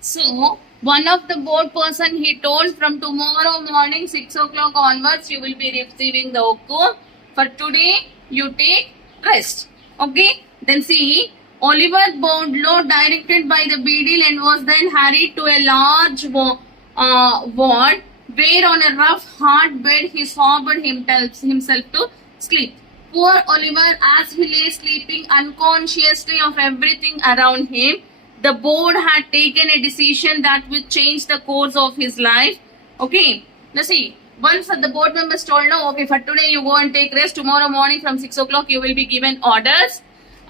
So one of the board person, he told from tomorrow morning 6 o'clock onwards you will be receiving the okku. For today you take rest. Okay. Then see, Oliver Bowdlow, directed by the beadle, and was then hurried to a large ward where on a rough hard bed he sobbed himself to sleep. Poor Oliver, as he lay sleeping unconsciously of everything around him, the board had taken a decision that would change the course of his life. Okay, now see, once the board members told, no, okay, for today you go and take rest, tomorrow morning from 6 o'clock you will be given orders.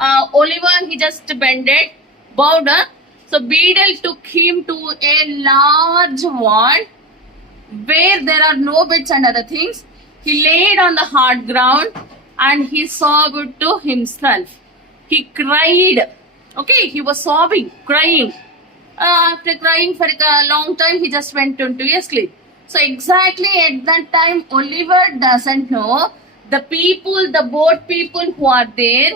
Oliver, he just bended, bowed. So Beadle took him to a large ward where there are no beds and other things. He laid on the hard ground and he sobbed to himself. He cried. Okay, he was sobbing, crying. After crying for a long time, he just went into a sleep. So exactly at that time, Oliver doesn't know the people, the boat people who are there,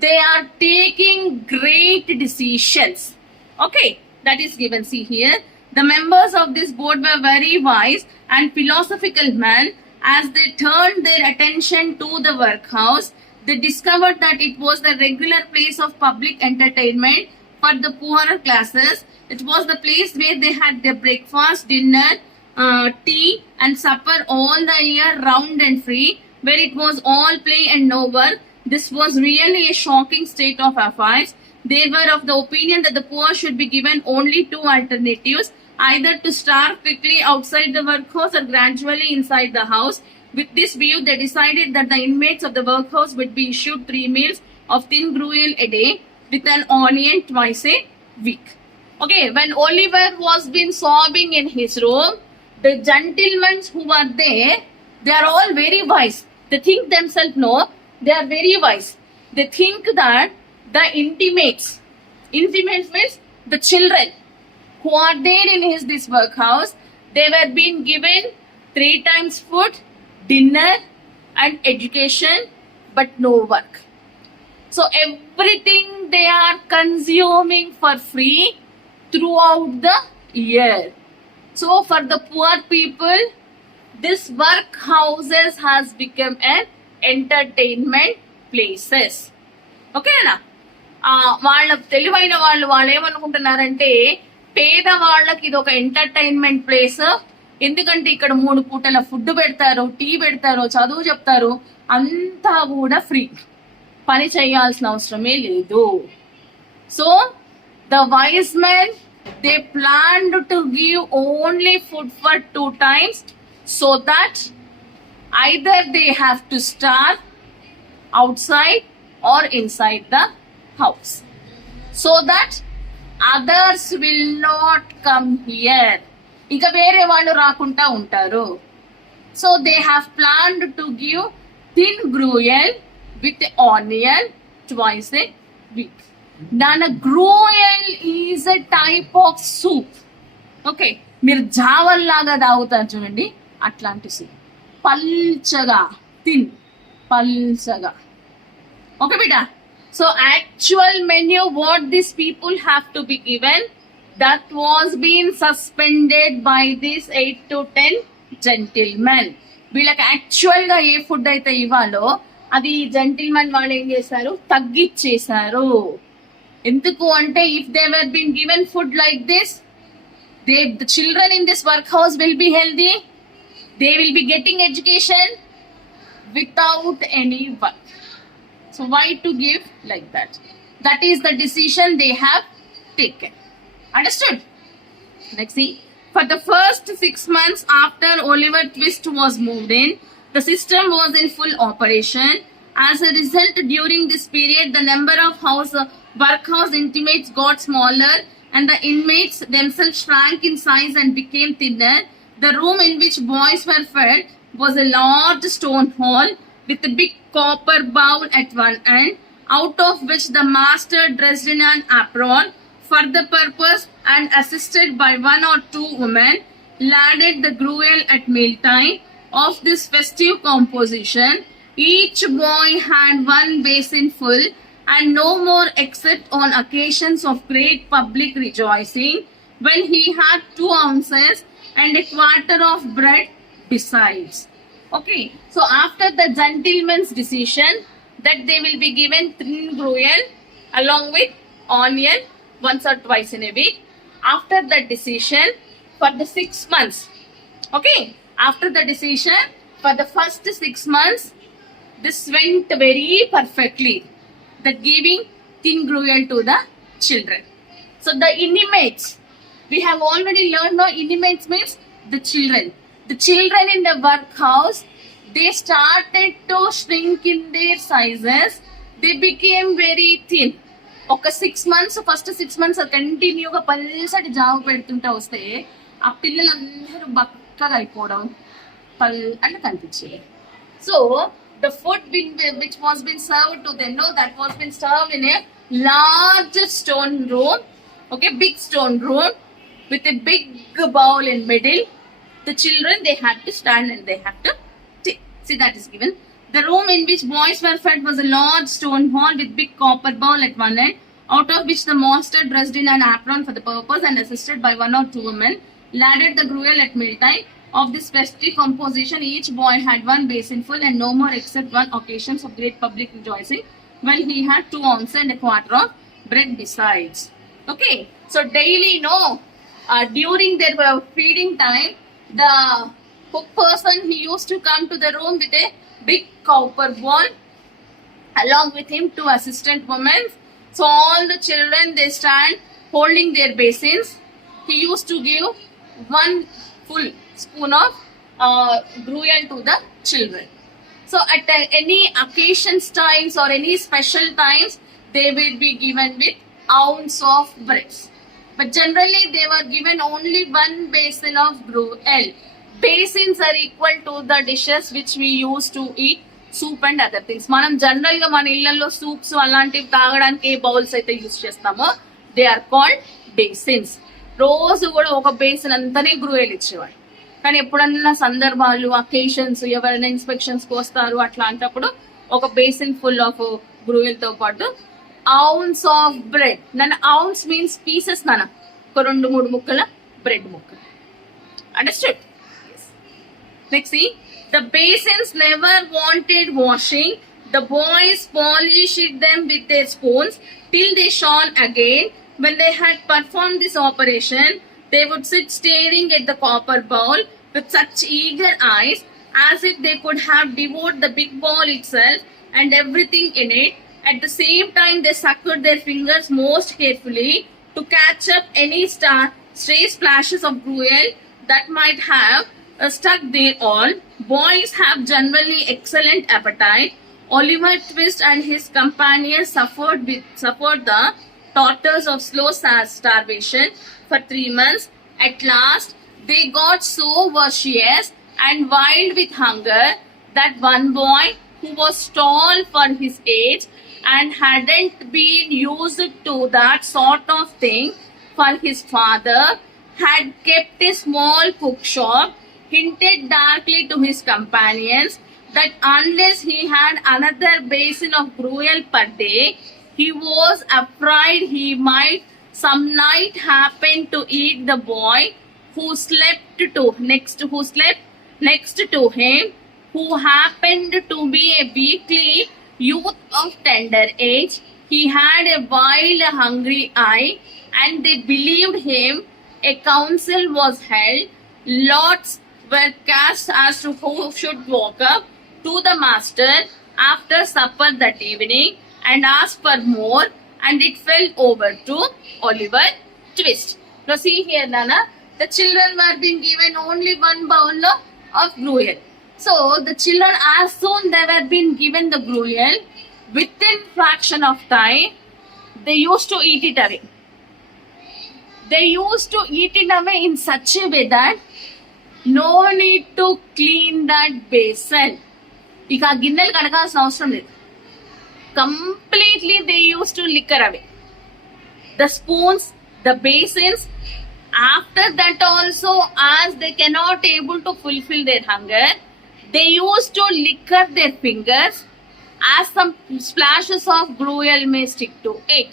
they are taking great decisions. Okay, that is given. See here, the members of this board were very wise and philosophical men. As they turned their attention to the workhouse, they discovered that it was the regular place of public entertainment for the poorer classes. It was the place where they had their breakfast, dinner, tea and supper all the year round and free, where it was all play and no work. This was really a shocking state of affairs. They were of the opinion that the poor should be given only two alternatives, either to starve quickly outside the workhouse or gradually inside the house. With this view, they decided that the inmates of the workhouse would be issued 3 meals of thin gruel a day with an onion twice a week. Okay, when Oliver was been sobbing in his room, the gentlemen who were there, they are all very wise. They think themselves, no, they are very wise. They think that the intimates means the children who are there in this workhouse, they were being given 3 times food, dinner and education, but no work. So everything they are consuming for free throughout the year. So for the poor people, this workhouses has become an entertainment places. ఓకేనా? వాళ్ళ తెలివైన వాళ్ళు ఏమనుకుంటున్నారంటే పేదవాళ్ళకి ఇది ఒక entertainment place. ఎందుకంటే ఇక్కడ 3 పూటల ఫుడ్ పెడతారు, టీ పెడతారు, చదువు చెప్తారు, అంతా కూడా ఫ్రీ, పని చేయాల్సిన అవసరమే లేదు. So the wise men, they planned to give only food for 2 times so that either they have to starve outside or inside the house, so that others will not come here. ఇక వేరే వాళ్ళు రాకుండా ఉంటారు. So they have planned to give thin gruel with onion twice a week. దాని gruel is a type of soup. Okay, మీరు జావల్ లాగా తాగుతారు చూడండి, అట్లాంటి సూప్, పల్చగా థిన్, పల్చగా. ఓకే బిడ్డ. So actual menu what this people have to be given, that was being suspended by this 8 to 10 gentlemen. వీళ్ళకి యాక్చువల్ గా ఏ ఫుడ్ అయితే ఇవ్వాలో అది జెంటిల్మెన్ వాళ్ళు ఏం చేశారు, తగ్గిచ్చేశారు. ఎందుకు అంటే if they were been given food like this, the children in this workhouse will be healthy, they will be getting education without any work. So why to give like that? That is the decision they have taken. Understood? Next, see, for the first 6 months after Oliver Twist was moved in, the system was in full operation. As a result, during this period, the number of workhouse inmates got smaller and the inmates themselves shrank in size and became thinner. The room in which boys were fed was a large stone hall with a big copper bowl at one end, out of which the master, dressed in an apron for the purpose and assisted by 1 or 2 women, ladled the gruel at mealtime. Of this festive composition, each boy had 1 basin full and no more except on occasions of great public rejoicing, when he had 2 ounces and a quarter of bread besides. Okay, so after the gentleman's decision that they will be given thin gruel along with onion once or twice in a week. After the decision for the 6 months, okay, after the decision for the first 6 months, this went very perfectly, the giving thin gruel to the children. So the intimates, we have already learned now, intimates means the children. The children in the workhouse, they started to shrink in their sizes. They became very thin. ఒక 6 months, first 6 months కంటిన్యూగా పల్సటి job పెడుతుంటే వస్తే ఆ పిల్లలందరూ బక్కగా అయిపోవడం అట్లా కనిపించేది. So the food which was being served to them, no, that was being served in a large stone room, okay, big stone room with a big bowl in middle. The children, they had to stand and they had to take. See, that is given. The room in which boys were fed was a large stone hall with big copper bowl at one end, out of which the master, dressed in an apron for the purpose and assisted by 1 or 2 women, ladled the gruel at mealtime. Of this festive composition, each boy had 1 basin full and no more except one occasions of great public rejoicing, while he had 2 ounces and a quarter of bread besides. Okay, so daily, during their feeding time, the cook person, he used to come to the room with a big copper bowl, along with him 2 assistant women. So all the children, they stand holding their basins. He used to give 1 full spoon of gruel to the children. So at any occasions times or any special times, they will be given with ounce of bread. But generally they were given only 1 basin of gruel. Basins are equal to the dishes which we use to eat soup and other things. మనం general గా మన ఇళ్లలో soups అలాంటివి తాగడానికి ఏ bowls అయితే use చేస్తామో they are called basins. రోజు కూడా ఒక బేసిన్ అంతానే గ్రూయల్ ఇచ్చేవాడు. కానీ ఎప్పుడన్నా సందర్భాలు, అకేషన్స్, ఎవరైనా ఇన్స్పెక్షన్స్ కి వస్తారు అట్లాంటప్పుడు ఒక బేసిన్ ఫుల్ ఆఫ్ గ్రూయల్ తో పాటు ounce of bread. Nana ounce means pieces nana. ఒక 2-3 ముక్కల బ్రెడ్ ముక్కలు. Understood? Yes. Next, see, the basins never wanted washing. The boys polished them with their spoons till they shone again. When they had performed this operation, they would sit staring at the copper bowl with such eager eyes as if they could have devoured the big bowl itself and everything in it. At the same time, they sucked their fingers most carefully to catch up any stray splashes of gruel that might have stuck there. All boys have generally excellent appetite. Oliver Twist and his companions suffered the tortures of slow starvation for 3 months. At last, they got so voracious and wild with hunger that one boy, who was tall for his age and hadn't been used to that sort of thing for his father, had kept a small cook shop, hinted darkly to his companions that unless he had another basin of gruel per day, he was afraid he might some night happen to eat the boy who slept next to him, who happened to be a weakly youth of tender age. He had a wild, hungry eye, and they believed him. A council was held. Lots were cast as to who should walk up to the master after supper that evening and ask for more, and it fell over to Oliver Twist. Now see here, Nana, the children were being given only 1 bowl of gruel. So the children, as soon they were being given the gruel, within fraction of time, they used to eat it away. They used to eat it away in such a way that no need to clean that basin. ఇక ఆ గిన్నెలు కడగాల్సిన అవసరం లేదు. Completely they used to liquor away the spoons, the basins. After that also, as they cannot able to fulfill their hunger, they used to liquor their fingers as some splashes of gruel may stick to it.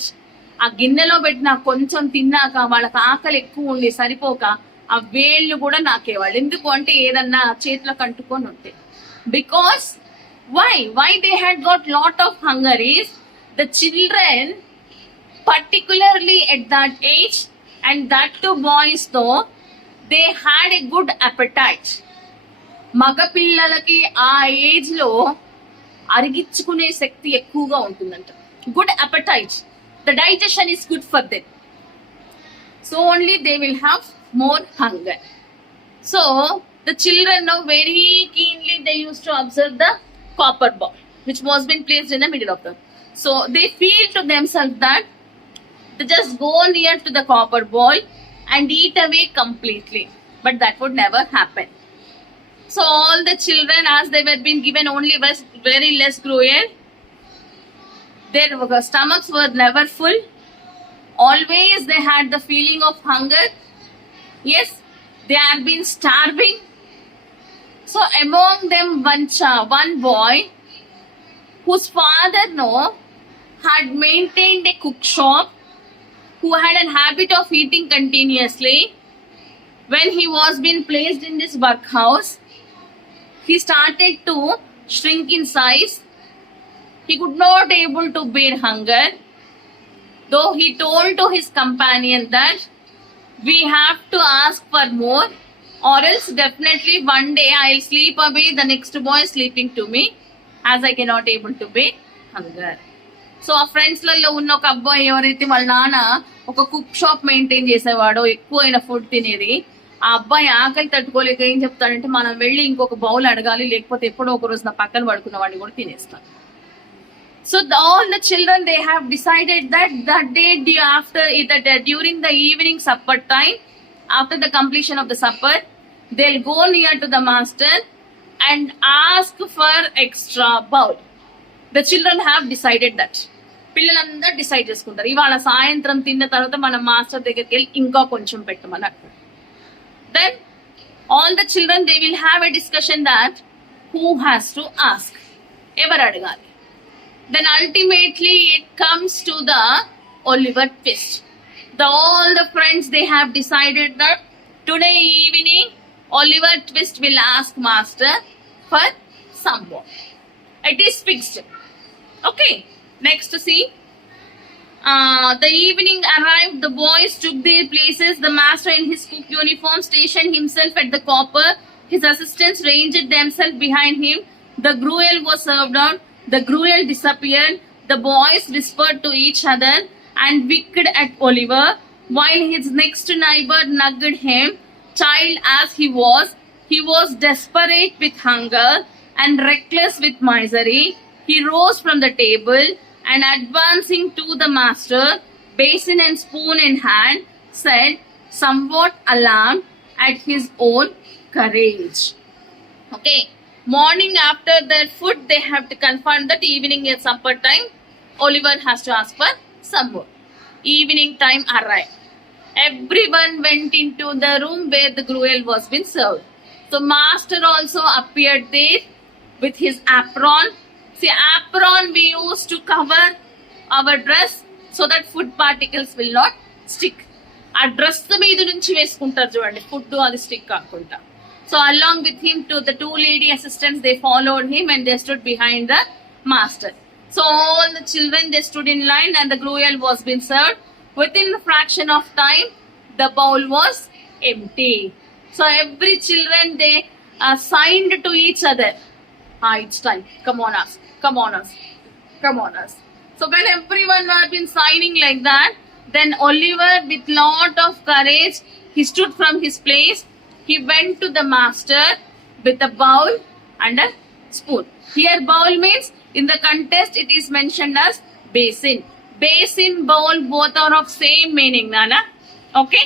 ఆ గిన్నెలో పెట్టిన కొంచెం తిన్నాక వాళ్ళకి ఆకలి ఎక్కువ ఉండి సరిపోక ఆ వేళ్ళు కూడా నాకేవాళ్ళు. ఎందుకు అంటే ఏదన్నా చేతిలో కంటుకొని ఉంటే. Because why they had got lot of hunger is the children, particularly at that age, and that too boys though, they had a good appetite. మగ పిల్లలకి ఆ ఏజ్ లో అరిగించుకునే శక్తి ఎక్కువగా ఉంటుందంట. Good appetite, the digestion is good for them, so only they will have more hunger. So the children now very keenly they used to observe the copper ball which was been placed in the middle of them. So they feel to themselves that they just go near to the copper ball and eat away completely, but that would never happen. So all the children, as they were being given only very less gruel, their stomachs were never full. Always they had the feeling of hunger. Yes, they had been starving. So among them one boy whose father had maintained a cook shop, who had a habit of eating continuously. When he was being placed in this workhouse, he started to shrink in size. He could not able to bear hunger. Though he told to his companion that we have to ask for more, or else definitely one day I'll sleep away the next boy sleeping to me, as I cannot able to bear hunger. So ఆ friends లలో ఉన్న ఒక అబ్బాయి ఎవరైతే వాళ్ళ నాన్న ఒక cook shop maintain చేసేవాడో, ఎక్కువైన ఫుడ్ తినేది, ఆ అబ్బాయి ఆకలి తట్టుకోలేక ఏం చెప్తాడంటే మనం వెళ్ళి ఇంకొక బౌల్ అడగాలి, లేకపోతే ఎప్పుడో ఒక రోజు నా పక్కన పడుకున్న వాడిని కూడా తినేస్తాను. So all the children they have decided that day during the evening supper time, after the completion of the supper, they'll go near to the master and ask for extra bowl. The children have decided that. పిల్లలందరూ decide చేసుకుంటారు ఇవాళ సాయంత్రం తిన్న తర్వాత మనం master దగ్గరికి వెళ్ళి ఇంకా కొంచెం పెట్టమన్నట్టు. Then all the children they will have a discussion that who has to ask, ఎవరు అడగాలి. Then ultimately it comes to the Oliver Twist. All the friends they have decided that today evening Oliver Twist will ask master for some more. It is fixed. Okay, next see. The evening arrived, the boys took their places. The master in his cook uniform stationed himself at the copper. His assistants ranged themselves behind him. The gruel was served out. The gruel disappeared. The boys whispered to each other and winked at Oliver, while his next neighbor nudged him. Child as he was desperate with hunger and reckless with misery. He rose from the table and advancing to the master, basin and spoon in hand, said, somewhat alarmed at his own courage. Okay. Morning after their food, they have to confirm that evening is supper time. Oliver has to ask for some more. Evening time arrived. Everyone went into the room where the gruel was being served. So master also appeared there with his apron. See, apron we use to cover our dress so that food particles will not stick. ఆ dress మీద నుంచి వేసుకుంటారు చూడండి food, అది stick కాకుండా. So along with him the two lady assistants they followed him and they stood behind the master. So all the children they stood in line and the gruel was being served. Within a fraction of time the bowl was empty. So every children they signed to each other, it's time, come on us. So when everyone had been signing like that, then Oliver with lot of courage he stood from his place. He went to the master with a bowl and a spoon. Here bowl means in the contest it is mentioned as basin. Basin, bowl both are of same meaning, Nana. Okay.